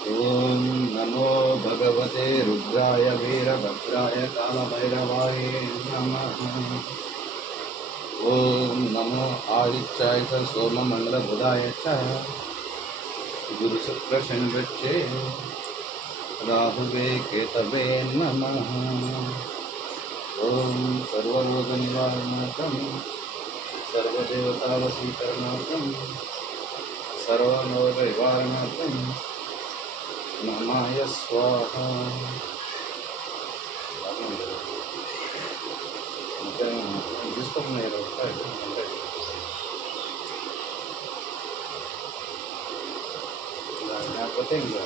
ओम नमो भगवते रुद्राय वीरभद्राय कालभैरवाय नमः। ओम नमो आदित्याय च सोममंगलबुधाय च गुरुशुक्रशनिभ्ये राहुवे केतवे नमः। ओम सर्वरोगनिवारणार्थं सर्वदेवतावशीकरणार्थं सर्वरोगनिवारणार्थं नमाय स्वाहा। తీసుకుంటున్నాయి లేకపోతే ఇంకా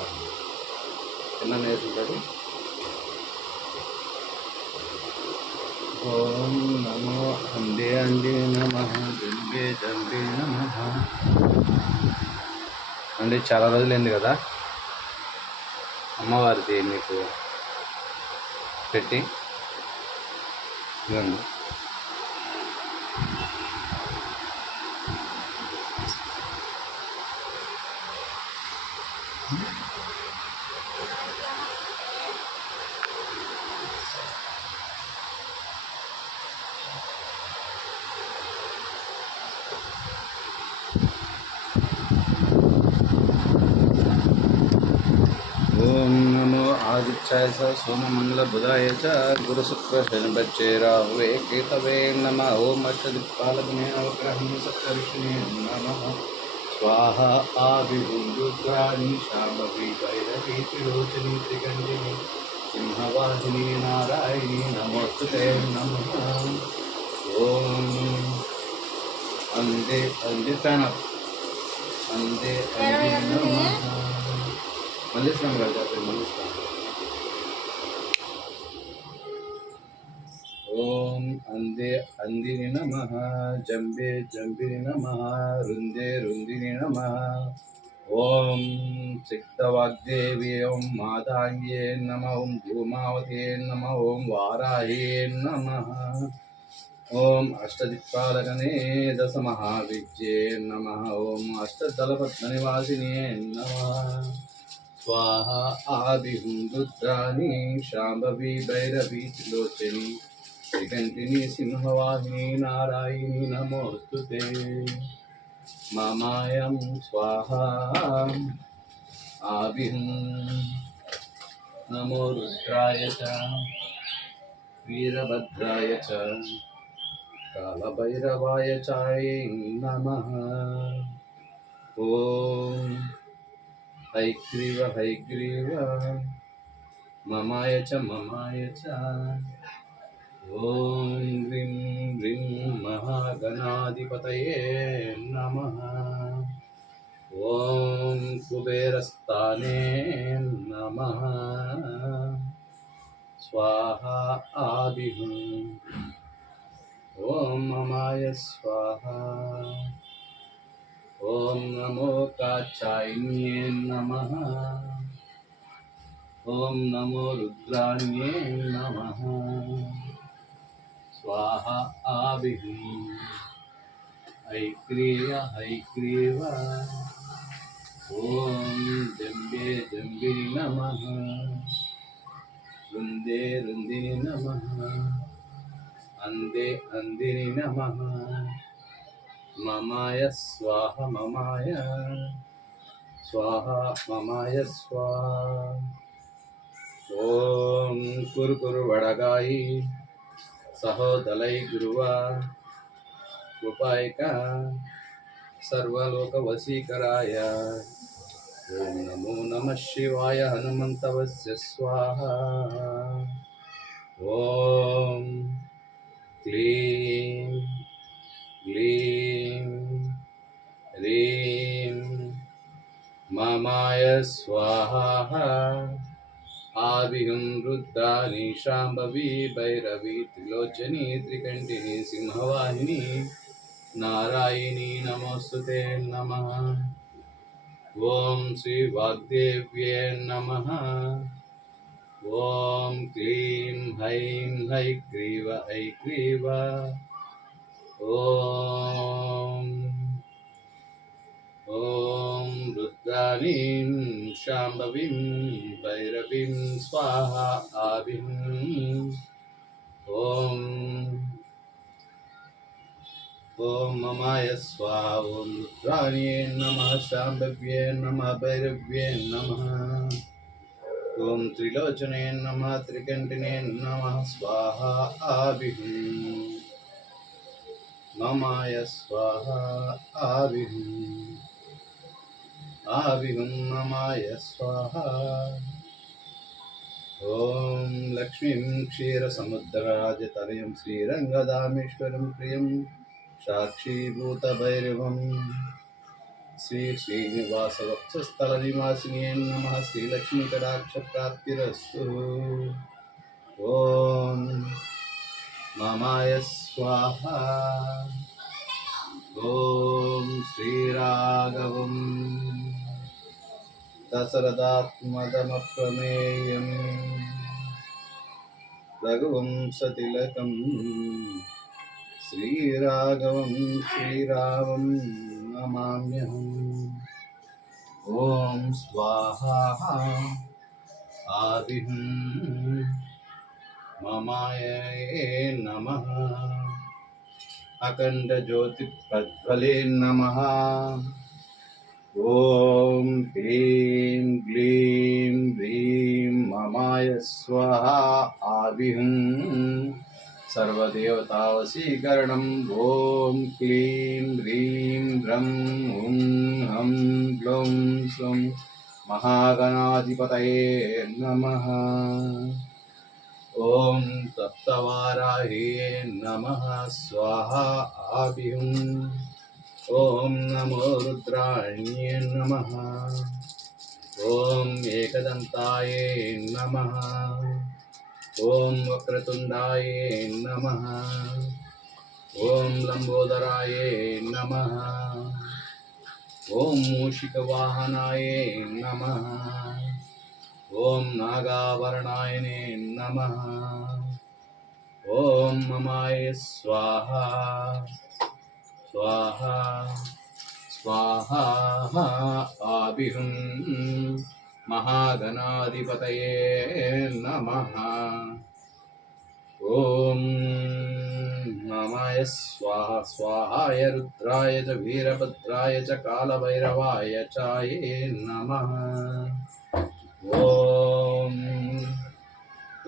చిన్న నేర్చుంటాడు. ఓం నమో అందే అందే నమ జంబే జంబే నమ. అంటే చాలా రోజులైంది కదా అమ్మవారిది మీకు పెట్టి. ఇదండి ఓం నమో ఆదిత్యాయ చ సోమమంగళబుధాయ చ గురుశుక్రశనిభ్యే రాహువే కేతవే నమ. ఓం అష్టదిక్పాలకనే అవగ్రహం సప్తర్షిణే నమః. స్వాహా ఆవిర్భుద్రాణి శాంభవి భైరవీ త్రిలోచని త్రికంఠిని సింహవాహిని నారాయణి నమోస్తుతే నమః. ఓం అందే అందే ఫ్యాన్ అందే అందే నమః. మల్లిస్తాం కదా మల్లిస్తాం. ఓం అందే అందిని నమః జంబే జంబిని నమః రుందే రుందిని నమః. ఓం సిద్ధవాగ్దేవి ఓం మాతాంగ్యే నమ. ఓం ధూమావతే నమ. ఓం వారాహే నమః. ఓం అష్టదిక్పాలకనే దశ మహావిద్యే నమః. ఓం అష్టదళపద్మనివాసినే నమః. स्वाहा आदिहुं रुद्राणि शाम्भवी भैरवी त्रिलोचनी त्रिकण्ठिनी सिंहवाहिनी नारायणी नमोस्तुते. ममायं स्वाहा आविहुं नमो रुद्राय च वीरभद्राय च कालभैरवाय च नमः. ओम हैग्रीव हैग्रीव ममाय च ममाय च. ओम ग्रीं ग्रीं महागणाधिपतये नमः. ओम कुबेरस्थाने नमः. स्वाहा आदिहुं ओम ममाय स्वाहा. ओम नमो काचायिन्ये नमः. ओम नमो रुद्राण्ये नमः. स्वाहा आविहुं हैग्रीव हैग्रीव. ओम जंबे जंबिनि नमः रुंदे रुंदिनि नमः अंदे अंदिनि नमः. ममाय स्वाहा ममाय स्वाहा ममाय स्वाहा. ओम कुरु कुरु वडगाई सहोदलई गुरुवा कृपायका सर्वलोक वशीकराय. ओम नमो नमः शिवाय हनुमंतवस्य स्वाहा. ओम क्लीं ग्लीं ह्रीं ममाय स्वाहा. आविहुं रुद्राणि शाम्भवी भैरवी त्रिलोचनी त्रिकण्ठिनी सिंहवाहिनी नारायणी नमोस्तुते नमः. ओम श्री वाग्देव्ये नमः. ओम क्लीं हैं हैग्रीव हैग्रीव. ओम ॐ रुद्राणीं शाम्भवीं भैरवीं स्वाहा आविः ॐ ममाय स्वाहा ॐ रुद्राण्ये नमः शाम्भव्ये नमः भैरव्ये नमः ॐ त्रिलोचने नमः त्रिकण्ठिने नमः स्वाहा आविः ममाय स्वाहा आविः आविहुं ममाय स्वाहा ॐ लक्ष्मीं क्षीरसमुद्रराजतनयं श्रीरङ्गदामेश्वरं प्रियं साक्षीभूतभैरवं श्रीनिवासवक्षस्थलनिवासिने नमः श्रीलक्ष्मीकटाक्षप्राप्तिरस्तु ॐ ममाय स्वाहा ॐ श्रीराघवं दशरथात्मजमप्रमेयं रघुवंशतिलकं श्रीराघवं श्रीरामं नमाम्यहम् ॐ स्वाहा आविहुं ममाय नमः अखण्डज्योतिप्रज्वले नमः ॐ ह्रीं क्लीं ह्रीं ममाय स्वाहा आविहुं सर्वदेवतावशीकरणम् ॐ क्लीं ह्रीं ह्रं हुं हं ग्लौं स्लौं महागणाधिपतये नमः ॐ सप्तवाराहे नमः स्वाहा आविहुं ॐ नमो रुद्राण्ये नमः ॐ एकदन्ताय नमः ॐ वक्रतुण्डाय नमः ॐ लम्बोदराय नमः ॐ मूषिकवाहनाय नमः ॐ नागाभरणायने नमः ॐ ममाय स्वाहा स्वाहा स्वाहा आविहुं महागणाधिपतये नमः ॐ ममाय स्वाहा स्वाहाय रुद्राय च वीरभद्राय च कालभैरवाय चाये नमः ॐ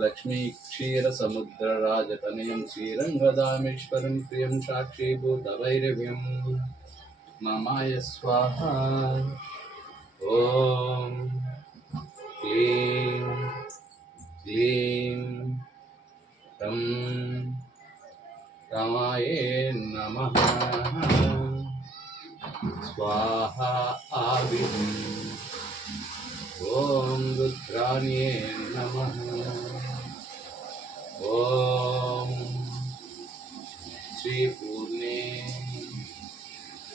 लक्ष्मी क्षीरसमुद्रराजतनयं श्रीरङ्गदामेश्वरं प्रियं साक्षीभूतभैरव्यं ममाय स्वाहा ॐ क्लीं क्लीं तं रमाय नमः स्वाहा आविहुं ॐ रुद्राण्ये नमः ॐ श्रीपूर्णे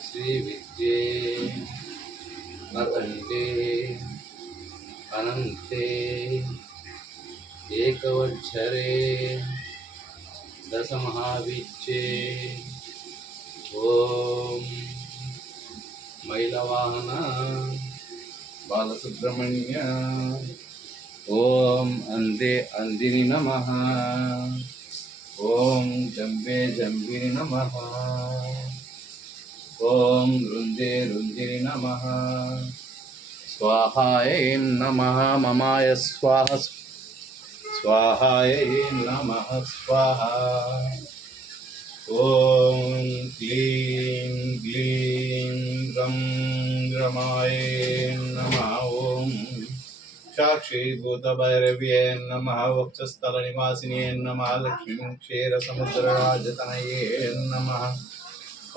श्रीविद्ये अखण्डे अनन्ते एकवच्छरे दशमहाविच्चे ॐ मैलवाहन बालसुब्रह्मण्य ॐ अन्धे अन्दिनि नमः ॐ जम्बे जम्बिनि नमः ॐ रुन्दे रुन्दिनि नमः स्वाहायै नमः ममाय स्वाहा स्वाहायै नमः स्वाहा ॐ क्लीं ग्लीं रं रमाय नमः ॐ साक्षीभूतभैरव्ये नमः वक्षस्थलनिवासिने नमः लक्ष्मीं क्षीरसमुद्रराजतनये नमः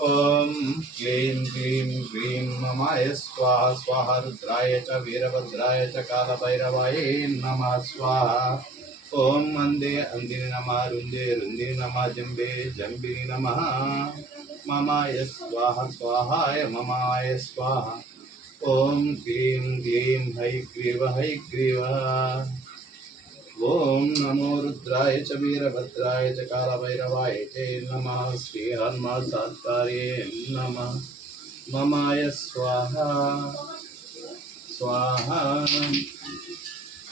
ॐ क्लीं क्लीं क्लीं ममाय स्वाहा स्वाहा रुद्राय च वीरभद्राय च कालभैरवाय नमः स्वाहा ॐ अन्धे अन्दिनि नमः रुन्दे रुन्दिनि नमः जम्बे जम्बिनि नमः ममाय स्वाहा स्वाहाय ममाय स्वाहा ॐ क्लीं क्लीं हैग्रीव हैग्रीव ॐ नमो रुद्राय च वीरभद्राय च कालभैरवाय च नमः श्री हनुमत्सात्कार्ये नमः ममाय स्वाहा स्वाहा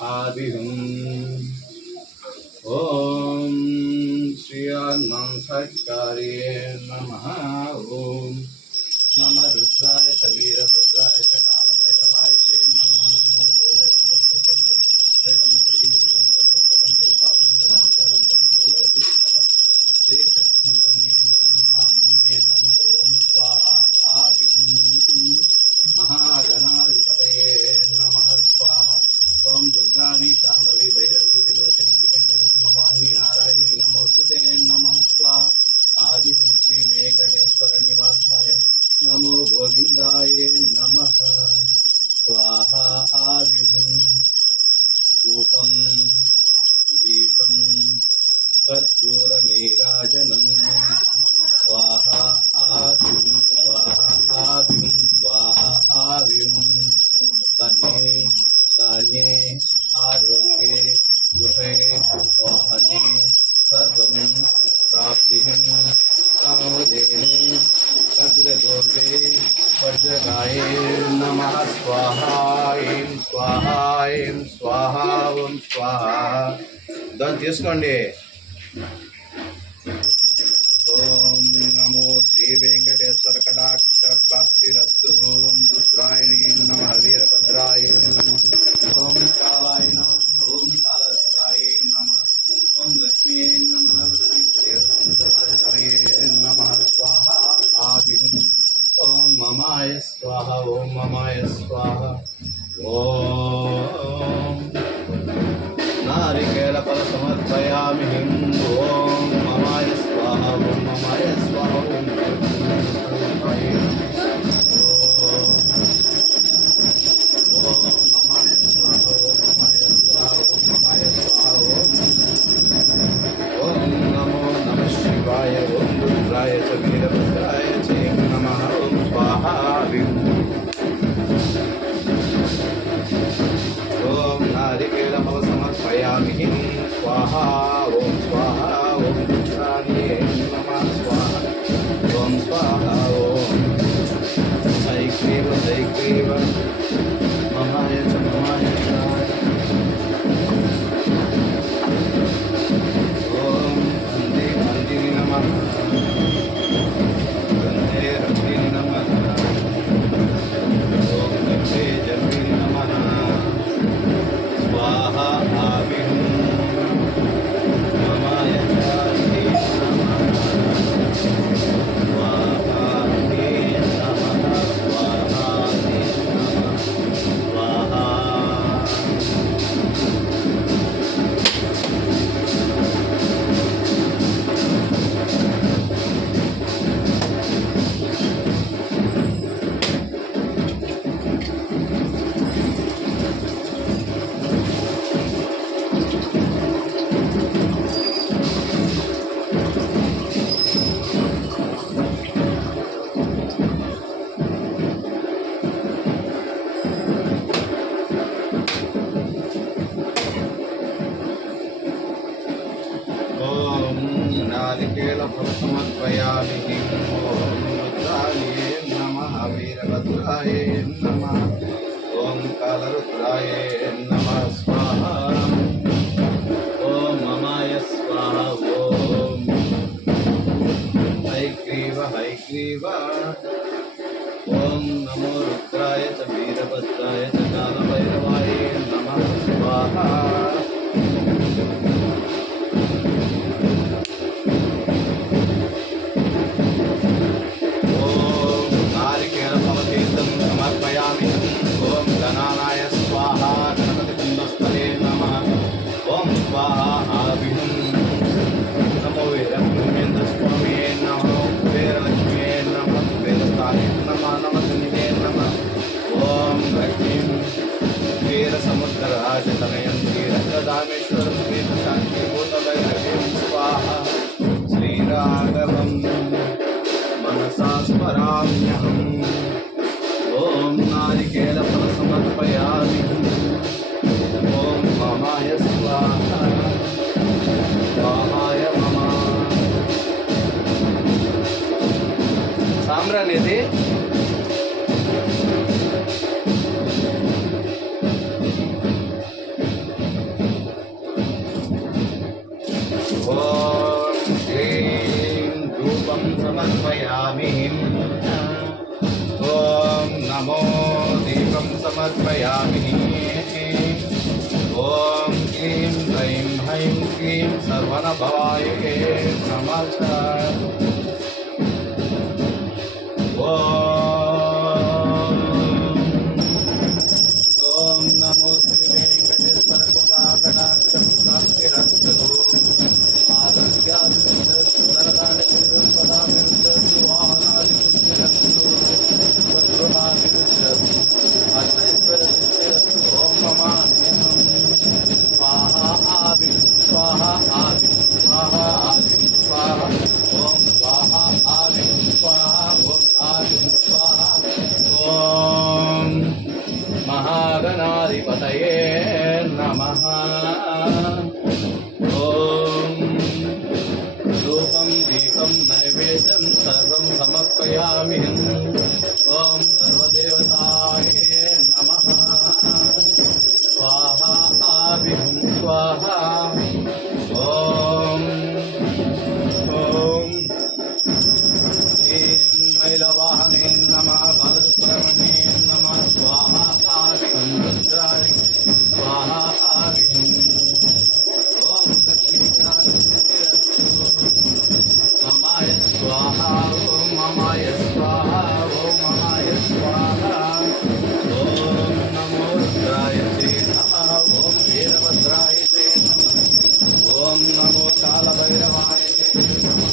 आदिहुं ॐ श्रीयान्मांसाचार्ये नमः ॐ नमः रुद्राय च वीरभद्राय च कालभैरवाय च नमो नमो बोलेरंतलिकंतलि वैडंतलि रुदंतलि रवंतलि दामंतलि चलंतलि चलंतलि जय शक्ति संपन्ने नमः अमन्ये नमः ओम स्वाहा आविहुं महागणाधिपतये नमः स्वाहा ओम रुद्राणी शांभवी भैरवी त्रिलोचनी त्रिकंठिनी सिंहवाहिनी नारायणी नमोस्तुते नमः स्वाहा आदिहुं श्री वेंकटेश्वर निवासाय नमो गोविंदाय नमः स्वाहा आविहुं धूपं दीपं कर्पूर नीराजनं स्वाहा आविहुं स्वाहा आविहुं स्वाहा आविहुं धने धान्ये आरोग्ये गृहे वाहने सर्वं प्राप्तिं कामधेने कपिलगोपे वज्रगाये नमः स्वाहा ऐं स्वाहा ऐं स्वाहा ओं स्वाहा दाన్ని తీసుకోండి ओम नमो श्री वेंकटेश्वर कटाक्ष प्राप्तिरस्तु ओम रुद्राय नमः वीरभद्राय नमः ओम कालाय नमः ओम कालराय नमः ओम लक्ष्मी नमः लक्ष्मी नमः स्वाहा आदिहुं ओम ममाय स्वाहा ओम ममाय स्वाहा ओम नारिकेल फल समर्पयामि ओम ममाय स्वाहा ओम ममाय स्वाहा ओम ममाय स्वाहा ओम ममाय स्वाहा ओम ममाय स्वाहा ओम नमो नमः शिवाय ओम रुद्राय च वीरभद्राय च नमः ओम स्वाहा ओम नारिकेल फल समर्पयामि स्वाहा ओम रुद्राय नमः स्वाहा ओम स्वाहा ओम ऐक्रीव ममाय च ममाय ओम अन्दिनी नमः गन्धे रत्निनी नमः ओम गन्धे जन्मिनी नमः स्वाहा आविहुं ममाय चार्ये नमः स्वाहा ते नमः स्वाहा ते नमः स्वाहा ओम नारिकेल फल समर्पयामि ओम रुद्राय नमः वीरभद्राय नमः ओम कालरुद्राय नमः स्वाहा ओम ममाय स्वाहा ओम हैग्रीव ओम नमो रुद्राय च वीरभद्राय च कालभैरवाय नमः स्वाहा समर्पयामि ओम गणानाय स्वाहा गणपतिकुण्डस्थले नमः ओम स्वाहा आविहुं नमो वीरब्रह्मेन्द्रस्वामिये नमः कुबेरलक्ष्म्ये नमः कुबेरस्थाने नमः नमः शनिवे नमः ओम लक्ष्मीं समर्पयामि। ॐ क्लीं ऐं हैं क्लीं सर्वनभवायै नमः। ॐ नमो श्री वेंकटेश्वर कृपाकटाक्षं प्राप्तिरस्तु। आरोग्यादिरस्तु धनदानविरस्तु वाहनादिरस्तु स्वगृहादिरस्तु अष्टैश्वर्यसिद्धिरस्तु। ॐ ममान्यहं स्वाहा आदि स्वाहा आदि स्वाहा आदि स्वाहा। ॐ स्वाहा आदि स्वाहा ॐ आदि स्वाहा। ॐ महागणाधिपतये नमः। ॐ धूपं दीपं नैवेद्यं सर्वं समर्पयामि। ॐ सर्वदेवताय नमः। स्वाहा आविः स्वाहा। ॐ मैलवाहने नमः भरतसुब्रह्मण्ये नमः। स्वाहा आदिं रुद्राय स्वाहा आदिं। ॐ लक्ष्मीगणाधिपतिरस्तु ममाय स्वाहा ॐ ममाय स्वाहा ॐ ममाय स्वाहा। ॐ नमो रुद्राय ते नमः। ॐ वीरभद्राय ते नमः। ॐ नमो कालभैरवाय ते नमः।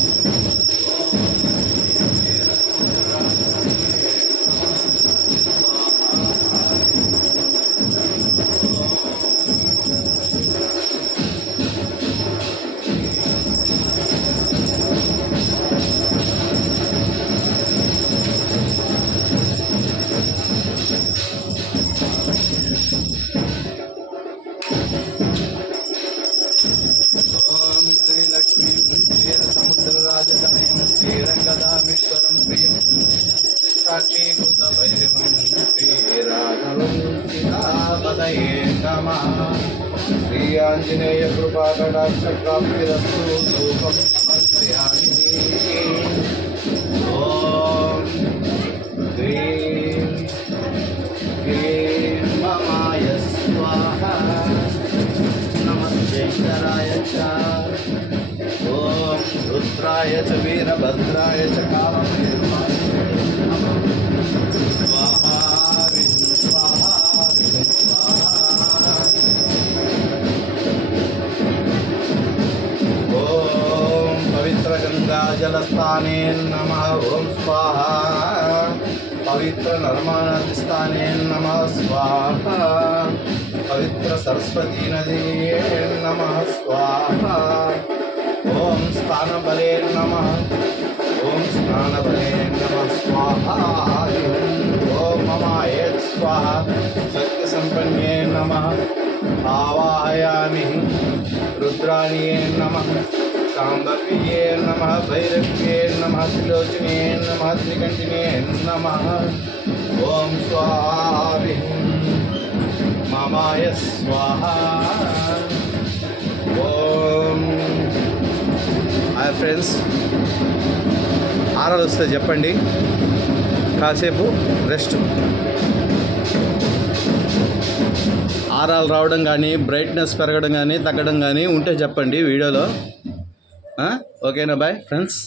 श्रीलक्ष्मी क्षीरसमुद्रराजतनयं श्रीरङ्गदामेश्वरं प्रियं साक्षीभूतभैरवं श्रीराघवं सीतापतये नमः। श्री आञ्जनेयकृपाकटाक्षप्राप्तिरस्तु। धूपं समर्पयामि। ॐ ह्रीं क्लीं ममाय स्वाहा। नमस्ते शंकराय च। ॐ रुद्राय च वीरभद्राय च कालभैरवाय नमः। स्वाहा विष्णु स्वाहा विष्णु स्वाहा। ॐ पवित्र गंगाजलस्थाने नमः। ॐ स्वाहा। पवित्र नर्मदास्थाने नमः। स्वाहा। पवित्र सरस्वती नदी नमः। स्वाहा। ॐ स्थानबले नमः। ॐ स्नानबले नमः। स्वाहा। ॐ ममाय स्वाहा। सत्यसम्पन्ने नमः। आवाहयामि। रुद्राण्ये नमः। शाम्भव्ये नमः। भैरव्ये नमः। त्रिलोचने नमः। त्रिकण्ठिने नमः। ॐ स्वाहा ममाय स्वाहा। ఓం. హాయ్ ఫ్రెండ్స్, ఆరాలు వస్తే చెప్పండి, కాసేపు రెస్ట్. ఆరాలు రావడం కానీ బ్రైట్నెస్ పెరగడం కానీ తగ్గడం కానీ ఉంటే చెప్పండి వీడియోలో. ఓకేనా? Bye friends.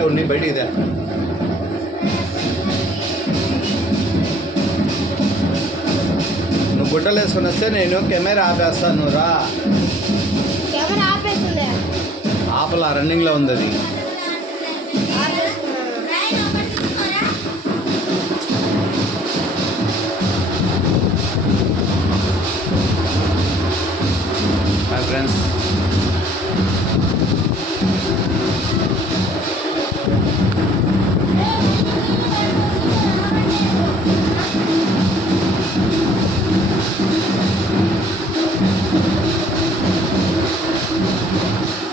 లోపలే ఉండి బయటికి దా. నువ్వు గుడ్డలు వేసుకొని వస్తే నేను కెమెరా ఆపేస్తాను. నువ్వు రా. ఆపలా, రన్నింగ్లో ఉంది అది. మై ఫ్రెండ్స్,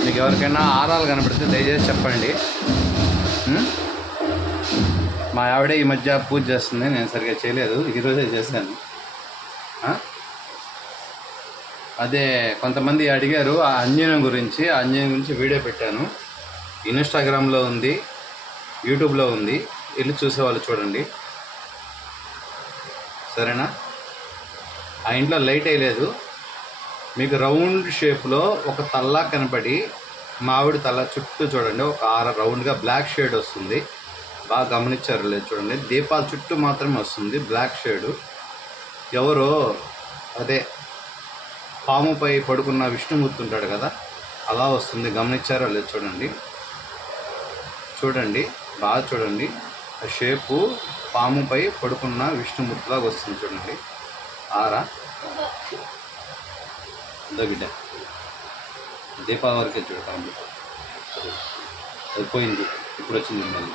మీకు ఎవరికైనా ఆరాలు కనపడితే దయచేసి చెప్పండి. మా ఆవిడే ఈ మధ్య పూజ చేస్తుంది, నేను సరిగ్గా చేయలేదు, ఈరోజే చేశాను. అదే కొంతమంది అడిగారు ఆ అంజనం గురించి వీడియో పెట్టాను. ఇన్స్టాగ్రామ్లో ఉంది, యూట్యూబ్లో ఉంది, వెళ్ళి చూసేవాళ్ళు చూడండి, సరేనా? ఆ ఇంట్లో లైట్ వేయలేదు, మీకు రౌండ్ షేప్లో ఒక తల్లా కనపడి, మామిడి తల్ల చుట్టూ చూడండి ఒక 6 రౌండ్గా బ్లాక్ షేడ్ వస్తుంది. బాగా గమనించారు లేదు చూడండి, దీపాల చుట్టూ మాత్రమే వస్తుంది బ్లాక్ షేడు. ఎవరో అదే పాముపై పడుకున్న విష్ణుమూర్తి ఉంటాడు కదా, అలా వస్తుంది. గమనించారో లేదు చూడండి, చూడండి బాగా చూడండి. ఆ షేపు పాముపై పడుకున్న విష్ణుమూర్తిలాగా వస్తుంది చూడండి. ఆరా ఉందో బిడ్డ, దీపాల వరకే చూడటాం, అది పోయింది, ఇప్పుడు వచ్చింది మళ్ళీ.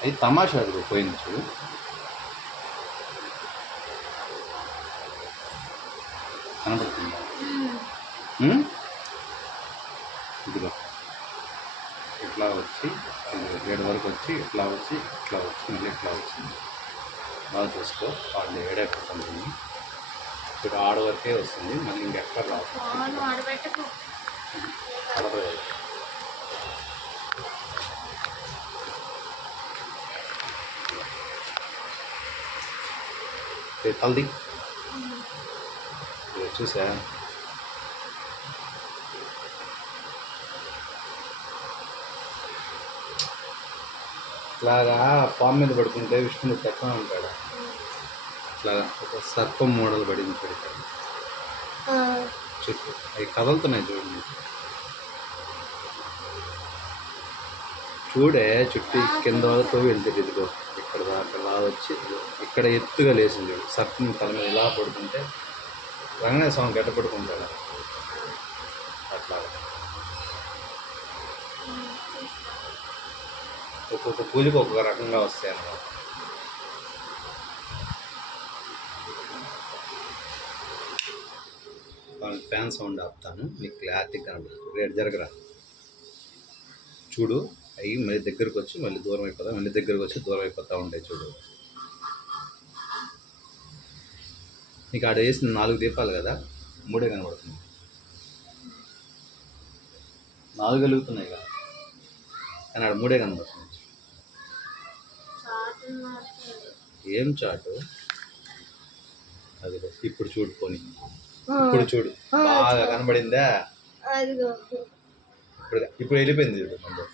అది తమాషా, అది పోయింది చూడు. కనబడుతుందా? ఇదిగో ఇట్లా వచ్చి 7 వరకు వచ్చి ఇట్లా వచ్చి మళ్ళీ ఇట్లా వచ్చింది. బాగా చూసుకో, వాళ్ళు ఏడైపోతుంది. ఇప్పుడు 6 వరకే వస్తుంది, మళ్ళీ ఇంకెక్కడ రాదు. తల్ది చూసా, ఇట్లాగా పాము మీద పడుకుంటే విష్ణుమూర్తి ఎట్లా ఉంటాడు, ఇట్లాగా ఒక సర్పం మోడల్ పడింది పెడతాడు చుట్టూ. అవి కదులుతున్నాయి చూడండి, చూడే చుట్టూ కింద వరకు వెళ్తుంది. ఇదిగో ఇక్కడ దాకా అలా వచ్చి ఇక్కడ ఎత్తుగా లేచింది చూడు. సర్పం తల మీద ఇలా పడుకుంటే రంగనాథ స్వామి గడ్డ పడుకుంటాడు అట్లా. ఒక్కొక్క పూజకు ఒక్కొక్క రకంగా వస్తాయి అన్నమాట. వాళ్ళకి ఫ్యాన్ సౌండ్ ఆపుతాను, నీకు క్లారిటీ కనబడుతుంది. రేటు జరగరా చూడు, అవి మళ్ళీ దగ్గరకు వచ్చి మళ్ళీ దూరం అయిపోతా, మళ్ళీ దగ్గరకు వచ్చి దూరం అయిపోతూ ఉంటాయి చూడు. నీకు ఆడ వేసిన 4 దీపాలు కదా, 3 కనబడుతుంది. 4 వెలుగుతున్నాయి కదా, కానీ ఆడ 3 కనబడుతుంది. ఏం చాటు అది, ఇప్పుడు చూడు, పోనీ ఇప్పుడు చూడు, బాగా కనబడిందా? ఇప్పుడు వెళ్ళిపోయింది చూడు.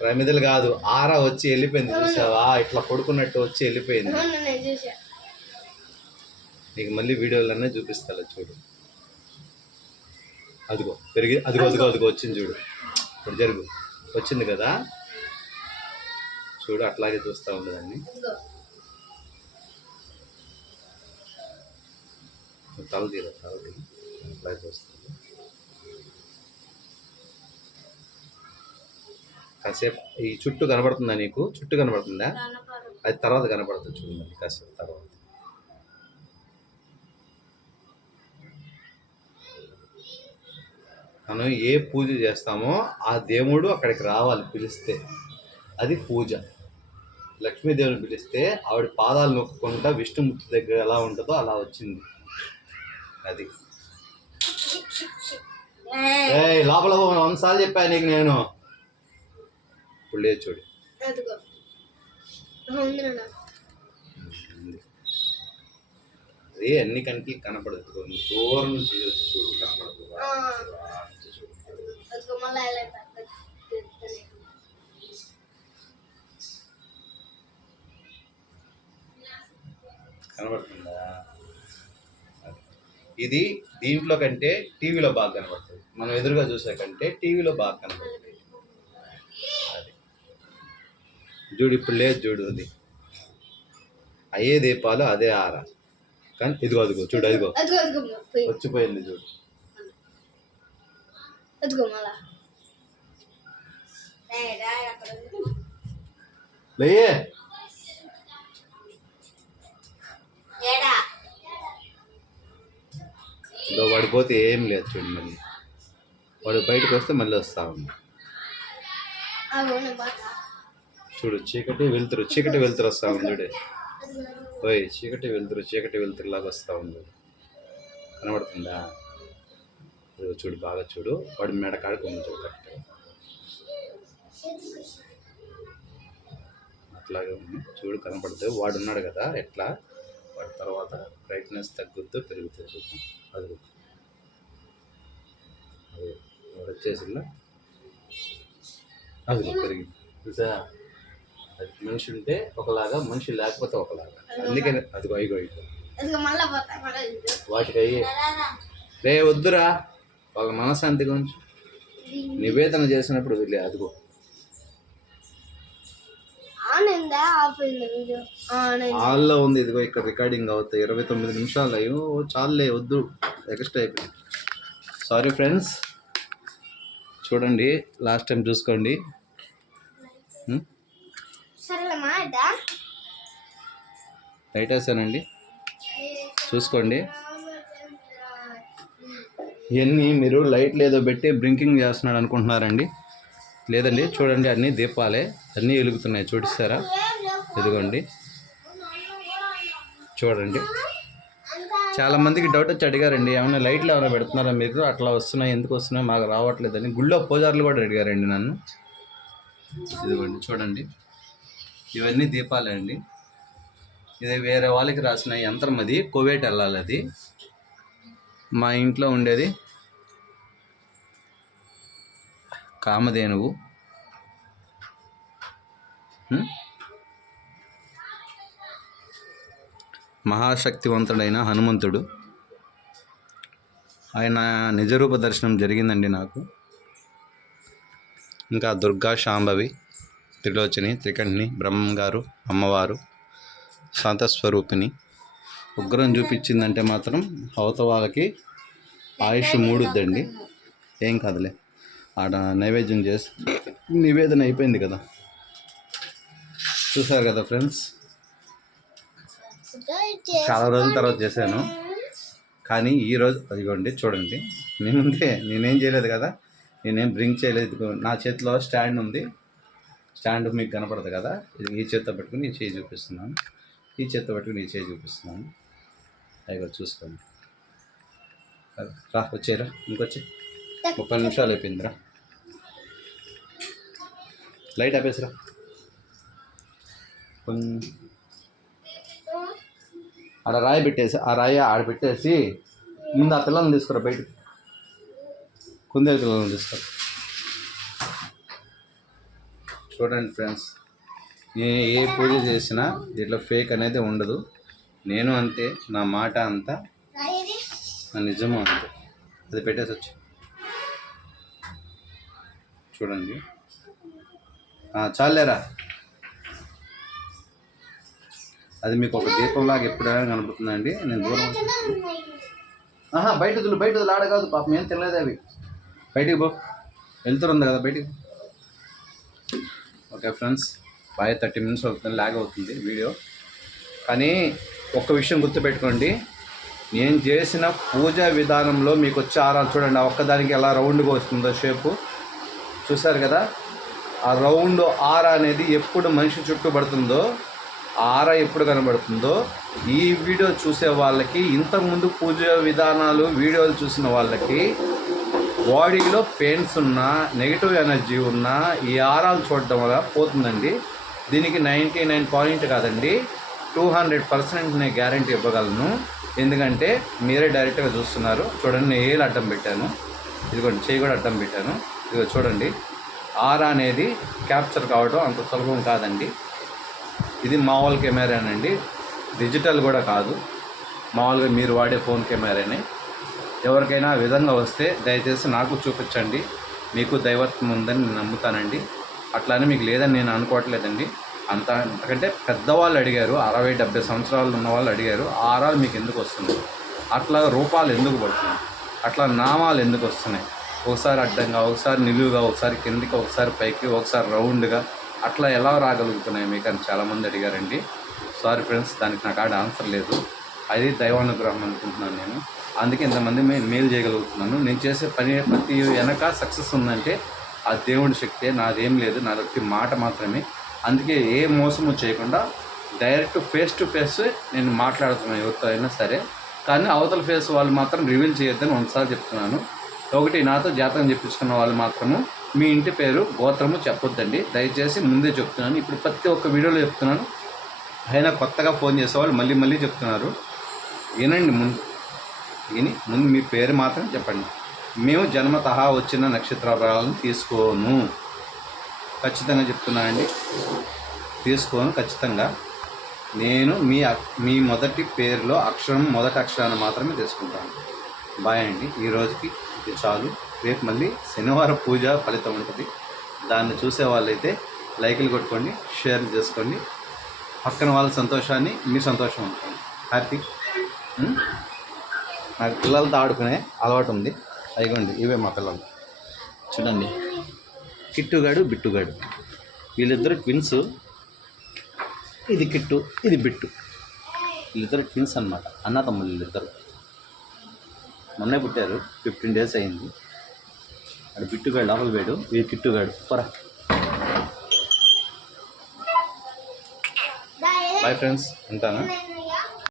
ప్రమిదలు కాదు, ఆరా వచ్చి వెళ్ళిపోయింది, చూసావా? ఇట్లా పడుకున్నట్టు వచ్చి వెళ్ళిపోయింది. నీకు మళ్ళీ వీడియోలన్నీ చూపిస్తా చూడు. అదిగో పెరిగి, అదిగో అదిగో అదిగో వచ్చింది చూడు. ఇప్పుడు జరుగు, వచ్చింది కదా చూడు, అట్లాగే చూస్తూ ఉండదాన్ని. తల తీర, అట్లాగే చూస్తుంది. కాసేపు ఈ చుట్టూ కనబడుతుందా నీకు? చుట్టూ కనబడుతుందా? అది తర్వాత కనబడుతుంది చూడండి, కాసేపు తర్వాత. మనం ఏ పూజ చేస్తామో ఆ దేవుడు అక్కడికి రావాలి, పిలిస్తే అది పూజ. లక్ష్మీదేవిని పిలిస్తే ఆవిడ పాదాలు నొక్కుంటా విష్ణుమూర్తి దగ్గర ఎలా ఉంటుందో అలా వచ్చింది. అది లోపల 100 సార్లు చెప్పా నీకు నేను. ఇప్పుడు లేదు చూడు, అది అన్ని కంటికి కనపడదు, దూరం నుంచి చూడు కనపడదు. కనబడుతుందా? ఇది దీంట్లో కంటే టీవీలో బాగా కనబడుతుంది. మనం ఎదురుగా చూసే కంటే టీవీలో బాగా కనబడుతుంది. అది చూడు, ఇప్పుడు లేదు చూడు, అది అయ్యే దీపాలు అదే ఆర. కానీ ఇదిగో అదిగో చూడు, అదిగో వచ్చిపోయింది చూడు. లేయే ఇదో పడిపోతే ఏం లేదు చూడు. మళ్ళీ వాడు బయటకు వస్తే మళ్ళీ వస్తా ఉంది చూడు. చీకటి వెళ్తురు, చీకటి వెళ్తురు వస్తా ఉంది చూడే. ఓయ్ చీకటి వెళ్తురు లాగా వస్తా ఉంది. కనబడుతుందా? చూడు బాగా చూడు. వాడు మెడ కాడుకుంది చూడు కరెక్ట్గా. అట్లాగే ఉంది చూడు, కనపడుతుంది. వాడు ఉన్నాడు కదా ఎట్లా, వాడి తర్వాత బ్రైట్నెస్ తగ్గుతూ పెరుగుతుంది చూద్దాం. అది వాడు వచ్చేసిందా? అది పెరిగింది చూసా. అది మనిషి ఉంటే ఒకలాగా, మనిషి లేకపోతే ఒకలాగా. అందుకని అదిగో అయిగో వాటికి అయ్యే రే వద్దురా, వాళ్ళ మనశాంతిగా ఉంచు. నివేదన చేసినప్పుడు వదిలే. అదిగో హాల్లో ఉంది. ఇదిగో ఇక్కడ రికార్డింగ్ అవుతాయి 29 నిమిషాలు. అయ్యో చాలే, వద్దు, ఎక్స్ట్రా అయిపోయింది. సారీ ఫ్రెండ్స్, చూడండి లాస్ట్ టైం చూసుకోండి. లైట్ వేసానండి, చూసుకోండి. ఇవన్నీ మీరు లైట్ లేదో పెట్టి బ్రింకింగ్ చేస్తున్నాడు అనుకుంటున్నారండి. లేదండి, చూడండి అన్నీ దీపాలే, అన్నీ వెలుగుతున్నాయి. చూడిస్తారా? ఇదిగోండి చూడండి. చాలామందికి డౌట్ వచ్చి అడిగారండి, ఏమైనా లైట్లు ఏమైనా పెడుతున్నారా మీరు, అట్లా వస్తున్నాయి, ఎందుకు వస్తున్నాయి, మాకు రావట్లేదని. గుళ్ళో పూజారులు కూడా అడిగారండి నన్ను. ఇదిగోండి చూడండి, ఇవన్నీ దీపాలే అండి. ఇది వేరే వాళ్ళకి రాసిన యంత్రం, అది కువైట్ వెళ్ళాలి. అది మా ఇంట్లో ఉండేది కామధేనువు. మహాశక్తివంతుడైన హనుమంతుడు, ఆయన నిజరూప దర్శనం జరిగిందండి నాకు. ఇంకా దుర్గా, శాంభవి, త్రిలోచని, త్రికంఠిని, బ్రహ్మంగారు, అమ్మవారు, శాంతస్వరూపిణి. ఉగ్రం చూపించిందంటే మాత్రం అవత వాళ్ళకి ఆయుష్ మూడుద్దండి. ఏం కాదులే, ఆడ నైవేద్యం చేసి నివేదన అయిపోయింది కదా. చూసారు కదా ఫ్రెండ్స్, చాలా రోజుల తర్వాత చేశాను. కానీ ఈరోజు అదిగోండి చూడండి, నేనేం చేయలేదు కదా, నేనేం బ్రింక్ చేయలేదు. నా చేతిలో స్టాండ్ ఉంది. స్టాండ్ మీకు కనపడదు కదా. ఈ చేత్తో పెట్టుకుని ఈ చేయి చూపిస్తున్నాను, ఈ చేత్తో పెట్టుకుని ఈ చేయి చూపిస్తున్నాను. అదిగో చూసుకోండి. రా వచ్చేరా, ఇంకొచ్చి 30 నిమిషాలు అయిపోయిందిరా. లైట్ ఆపేసిరా. ఆడ రాయి పెట్టేసి, ఆ రాయి ఆడ పెట్టేసి ముందు ఆ పిల్లల్ని తీసుకురా బయటకు. కుందేలు పిల్లల్ని తీసుకురా. చూడండి ఫ్రెండ్స్, నేను ఏ పూజ చేసినా దీంట్లో ఫేక్ అనేది ఉండదు. నేను అంతే, నా మాట అంతా, నా నిజము అంతే. అది పెట్టేసి వచ్చి చూడండి. చాలేరా, అది మీకు ఒక దీపంలాగా ఎప్పుడైనా కనపడుతుందండి. నేను దూరం బయట ఆడ కాదు, పాపం ఏం తెలియదు. అవి బయటికి పో, వెళ్తుంది కదా బయటికి. Okay friends, bye. 30 minutes అవుతుంది, లాగ్ అవుతుంది వీడియో. కానీ ఒక్క విషయం గుర్తుపెట్టుకోండి, నేను చేసిన పూజా విధానంలో మీకు వచ్చే ఆరాలు చూడండి. ఆ ఒక్కదానికి ఎలా రౌండ్గా వస్తుందో షేపు చూసారు కదా. ఆ రౌండ్ ఆర అనేది ఎప్పుడు మనిషి చుట్టూ పడుతుందో, ఆర ఎప్పుడు కనబడుతుందో, ఈ వీడియో చూసే వాళ్ళకి, ఇంతకుముందు పూజ విధానాలు వీడియోలు చూసిన వాళ్ళకి బాడీలో పెయిన్స్ ఉన్నా, నెగిటివ్ ఎనర్జీ ఉన్నా ఈ ఆరాలు చూడడం వల్ల పోతుందండి. దీనికి 99 కాదండి, 200% నేను గ్యారంటీ ఇవ్వగలను. ఎందుకంటే మీరే డైరెక్ట్గా చూస్తున్నారు. చూడండి, నేను ఏలు అడ్డం పెట్టాను, ఇదిగోండి చేయి కూడా అడ్డం పెట్టాను. ఇదిగో చూడండి, ఆరా అనేది క్యాప్చర్ కావడం అంత సులభం కాదండి. ఇది మామూలు కెమెరానండి, డిజిటల్ కూడా కాదు, మామూలుగా మీరు వాడే ఫోన్ కెమెరానే. ఎవరికైనా ఆ విధంగా వస్తే దయచేసి నాకు చూపించండి, మీకు దైవత్వం ఉందని నేను నమ్ముతానండి. అట్లానే మీకు లేదని నేను అనుకోవట్లేదండి. అంతకంటే పెద్దవాళ్ళు అడిగారు, 60-70 సంవత్సరాలు ఉన్న వాళ్ళు అడిగారు, ఆరాలు మీకు ఎందుకు వస్తుంది, అట్లా రూపాలు ఎందుకు పడుతున్నాయి, అట్లా నామాలు ఎందుకు వస్తున్నాయి, ఒకసారి అడ్డంగా, ఒకసారి నిలువుగా, ఒకసారి కిందికి, ఒకసారి పైకి, ఒకసారి రౌండ్గా, అట్లా ఎలా రాగలుగుతున్నాయి మీకు అని చాలామంది అడిగారండి. సారీ ఫ్రెండ్స్, దానికి నాకు ఆన్సర్ లేదు. అది దైవానుగ్రహం అనుకుంటున్నాను నేను. అందుకే ఇంతమంది మేలు చేయగలుగుతున్నాను. నేను చేసే పని ప్రతి వెనక సక్సెస్ ఉందంటే ఆ దేవుడి శక్తే, నాదేం లేదు, నాదొట్టి మాట మాత్రమే. అందుకే ఏ మోసము చేయకుండా డైరెక్ట్ ఫేస్ టు ఫేస్ నేను మాట్లాడుతున్నాను ఎవరితో అయినా సరే. కానీ అవతల ఫేస్ వాళ్ళు మాత్రం రివీల్ చేయొద్దని ఒకసారి చెప్తున్నాను. ఒకటి, నాతో జాతకం చెప్పించుకున్న వాళ్ళు మాత్రము మీ ఇంటి పేరు, గోత్రము చెప్పొద్దండి దయచేసి, ముందే చెప్తున్నాను. ఇప్పుడు ప్రతి ఒక్క వీడియోలో చెప్తున్నాను. అయినా కొత్తగా ఫోన్ చేసేవాళ్ళు మళ్ళీ మళ్ళీ చెప్తున్నారు. వినండి, ముందు మీ పేరు మాత్రం చెప్పండి. మేము జన్మతః వచ్చిన నక్షత్ర ఫలాలను తీసుకోను, ఖచ్చితంగా చెప్తున్నానండి, తీసుకోను ఖచ్చితంగా. నేను మీ మొదటి పేరులో మొదటి అక్షరాన్ని మాత్రమే తీసుకుంటాను. బాయ్ అండి, ఈ రోజుకి ఇది చాలు. రేపు మళ్ళీ శనివారం పూజ ఫలితం ఉంటుంది. దాన్ని చూసే వాళ్ళైతే లైకులు కొట్టుకోండి, షేర్లు చేసుకోండి. పక్కన వాళ్ళ సంతోషాన్ని మీ సంతోషం ఉంటుంది. కార్తీక్, నాకు పిల్లలతో ఆడుకునే అలవాటు ఉంది. అయిగోండి, ఇవే మా పిల్లలు చూడండి, కిట్టుగాడు, బిట్టుగాడు, వీళ్ళిద్దరు ట్విన్స్. ఇది కిట్టు, ఇది బిట్టు, వీళ్ళిద్దరు ట్విన్స్ అన్నమాట, అన్న తమ్ముళ్ళు వీళ్ళిద్దరు. మొన్నే పుట్టారు, 15 days అయింది. అక్కడ బిట్టుగాడు లోపల వేడు, ఇది కిట్టుగాడు. పరా, బాయ్ ఫ్రెండ్స్, ఉంటాను.